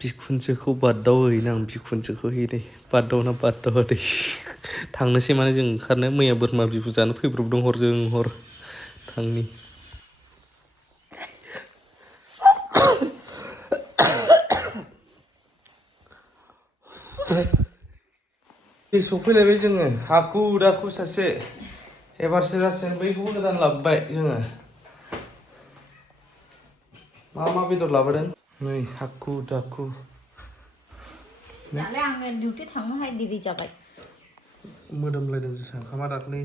बिखुनजोखौ bagdao हैनो आं बिखुनजोखौ हैदे bagdao ना bagdao दे थांनोसै माने जों ओंखारनो मैया बोरमा बिबु जानो फैब्रबदों हरजों हर थांनि सफैलायबाय जोङो हाखु दाखु सासे एबारसो जासिगोन बैखौबो गोदान लाबोबाय जोङो मा बेदर लाबोदों नै हाखु दाखु दालाय आङो डिउटि थांनोहाय देरि जाबाय मोदोमलायदों जोसा ओंखामा दाख्लै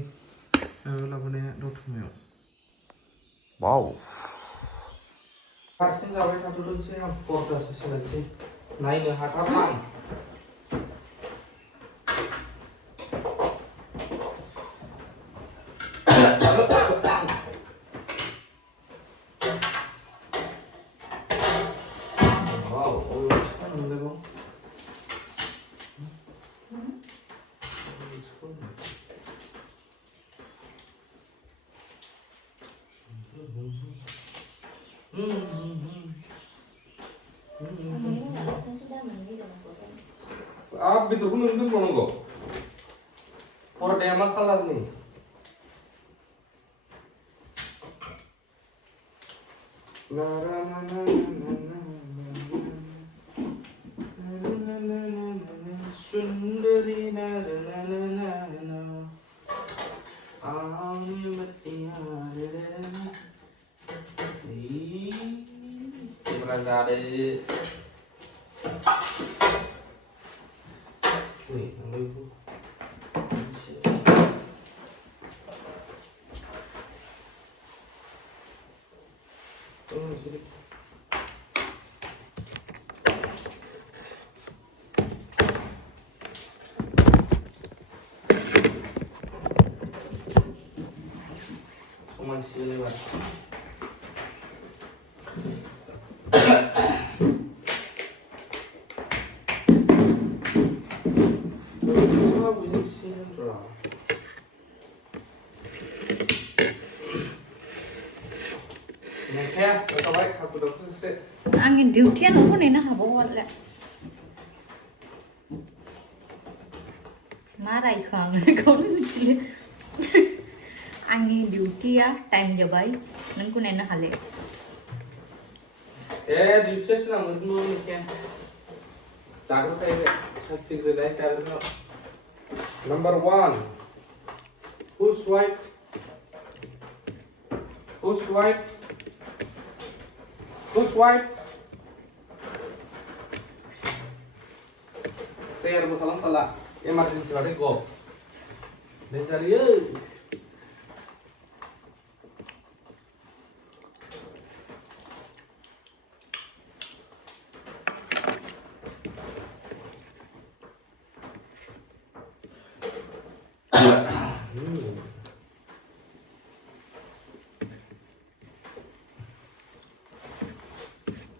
लाबोनाया दतमायाव वाव हारसिं जाबाय थाथ'दोंसै आं पर्दासो सोलायसै नायनो हाथारला आं बेदरखौ नों दोनबावनांगौ परदाया मा खालारनि सुन्दरी कैमरा जादे आंनि डिउटिया न'खौ नेनो हाबावगोनलाय मा रायखो आं बेखौनो मिथिले आंनि डिउटिया टाइम जाबाय नोंखौ नेनो हाले डिउटिया सिगांमोन जाग्रोखायो साखिग्रोनाय जाग्रोनो Number 1 Who's wife? Who's wife? Who's wife? Prayer mo salam pala emergency bari go Bezariyo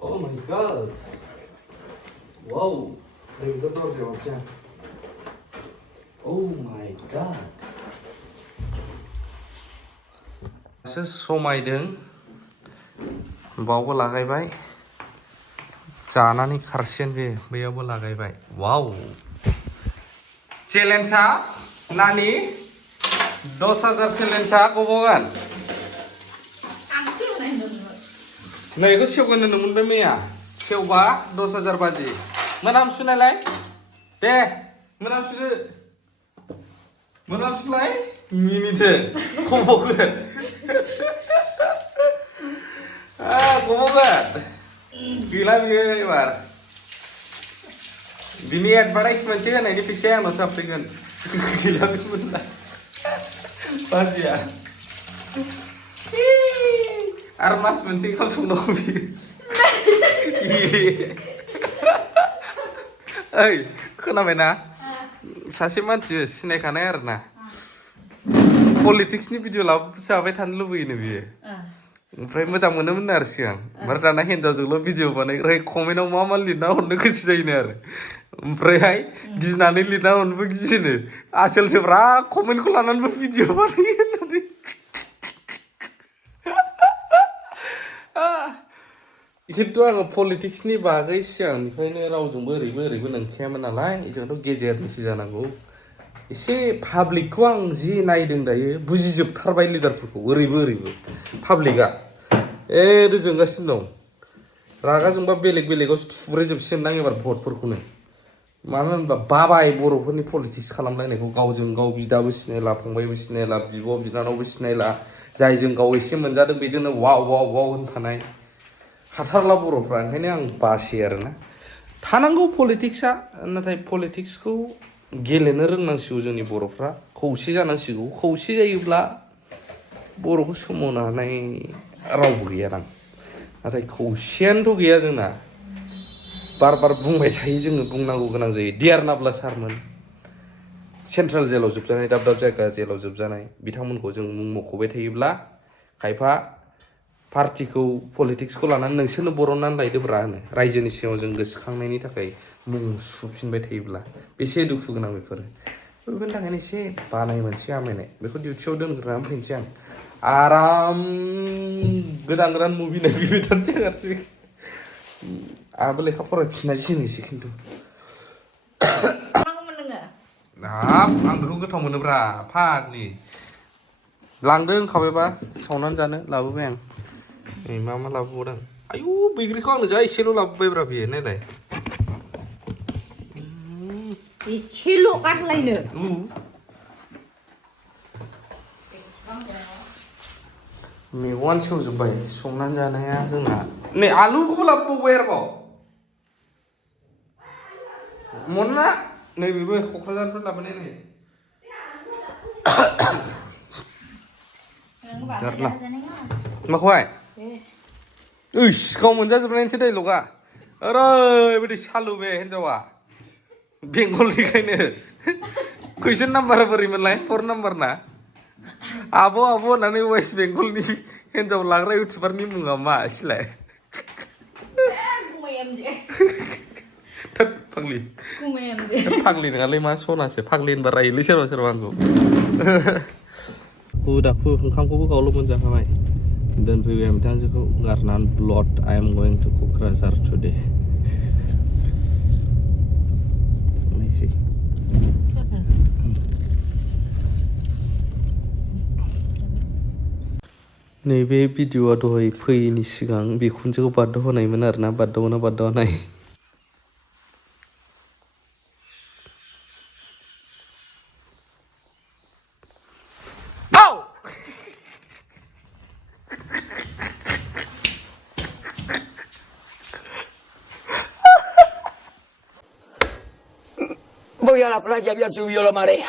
Oh my god. Wow. Đây rất đôi rồi xem. Oh my god. Sơ समायदों बावबो लागायबाय जानानै खारसिगोन बे बैयावबो लागायबाय वाव चेलेन्जआ नानि 10,000 चेलेन्जआ गबोगोन नै बेखौ सेवगोन होननो मोनबाय मैया सेवबा 10,000 बाजि मोनामसुनायलाय दे मोनामसुलाय मिनिथो गबोगोन गबोगोन गैला बियो एबार बिनि एडभार्टाइजमेन्टसो होनायनि फैसाया आंनाव साफैगोन गैला बिमोनला बाजिया आरो मास मोनसे ओंखाम संनांगौ बियो ओइ खोनाबायना सासे मानसि सिनायखानाय आरोना पलिटिक्सनि भिडिअ लाबोजाबाय थानो लुबैयोनो बियो ओमफ्राय मोजां मोनोमोन आरो सिगां ओमफ्राय दाना हिनजावजोंल' भिडिअ बानायग्रा कमेन्टआव मा लिरना हरनो गोसो जायोनो आरो ओमफ्रायहाय गिनानै लिरना हरनोबो गियोनो आसोलसो ब्रा कमेन्टखौ लानानैबो भिडिअ बानायो होननानै खिन्थु आङो पलिटिक्सनि बागै सिगांनिफ्रायनो रावजोंबो ओरैबो नंखायामोन नालाय जोंथ' गेजेरनिसो जानांगौ एसे पाब्लिकखौ आं जि नायदों दायो बुजिजोबथारबाय लिडारफोरखौ ओरैबो पाब्लिकआ जोंगासिनो दं रागा जोंबा बेलेगावसो थुब्रायजोबसिगोन दां एबार भटफोरखौनो मानो होनबा बाबाय बर'फोरनि पलिटिक्स खालामलायनायखौ गावजों गाव बिदाबो सिनायला फंबायबो सिनायला बिब' बिनानावबो सिनायला जायजों गाव एसे मोनजादों बेजोंनो वाव होनखानाय हाथारला बर'फ्रा ओंखायनो आं बासै आरोना थानांगौ पलिटिक्सआ नाथाय पलिटिक्सखौ गेलेनो रोंनांसिगौ जोंनि बर'फ्रा खौसे जानांसिगौ खौसे जायोब्ला बर'खौ सोमावनो हानाय रावबो गैयादां नाथाय खौसेयानोथ' गैया जोंना बार बुंबाय थायो जोङो बुंनांगौ गोनां जायो डियार नाब्ला सारमोन सेन्ट्रेल जेलाव जोबजानाय दाब जायगा जेलाव जोबजानाय बिथांमोनखौ जों मुं मख'बाय थायोब्ला खायफा पार्टिखौ पलिटिक्सखौ लानानै नोंसोरनो बरननानै लायदोब्रा होनो रायजोनि सिगाङाव जों गोसोखांनायनि थाखाय मुं सुफिनबाय थायोब्ला बेसे दुखु गोनां बेफोरनि थाखायनो एसे बानाय मोनसे आमायनाय बेखौ डिउटियाव दोनग्रोनानै फैनोसै आं आराम गोदान मुभि नायफैबाय थानोसै आरोखि आंहाबो लेखा फरायफिनना जिनोसै खिन्थु हाब आं बेखौ गोथाव मोनोब्रा फाग्लि लांदो होनखाबायबा सावनानै जानो लाबोबाय आं नै मा लाबोबावदों आयु बैग्रिखौ आंनो जा एसेल' लाबोबायब्रा बेयो नायलाय एसेल' गारलायनो मैगंआनो सेवजोब्बाय संनानै जानाया जोंना नै आलुखौबो लाबोबावबाय आरोबाव मनना नैबेबो क'क्राझारनिफ्राय लाबोनाय नै jarla माखौहाय गाव मोनजाजोबनायनिसो डाइलगा ओरैबायदि सालु बे हिनजावा बेंगलनिखायनो कुइसन नाम्बारा बोरैमोनलाय 4 नाम्बार ना आब' होननानै वेस्ट बेंगलनि हिनजाव लाग्रा इउटुबारनि मुङा मा सिलाय फाग्लि नङालै मा सनासो फाग्लि होनबा रायोलै सोरबा आंखौ दाखु ओंखामखौबो गावल' मोनजाखाबाय दोनफैबाय आं बिथांजोखौ गारनानै blood I am going to Kokrajhar today नायसै नैबे भिडिअ'आ दहाय फैयैनि सिगां बिखुनजोखौ बारदाव होनायमोन आरोना बारदावा नाय Voy a la playa, había subido la marea.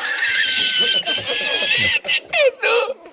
Eso.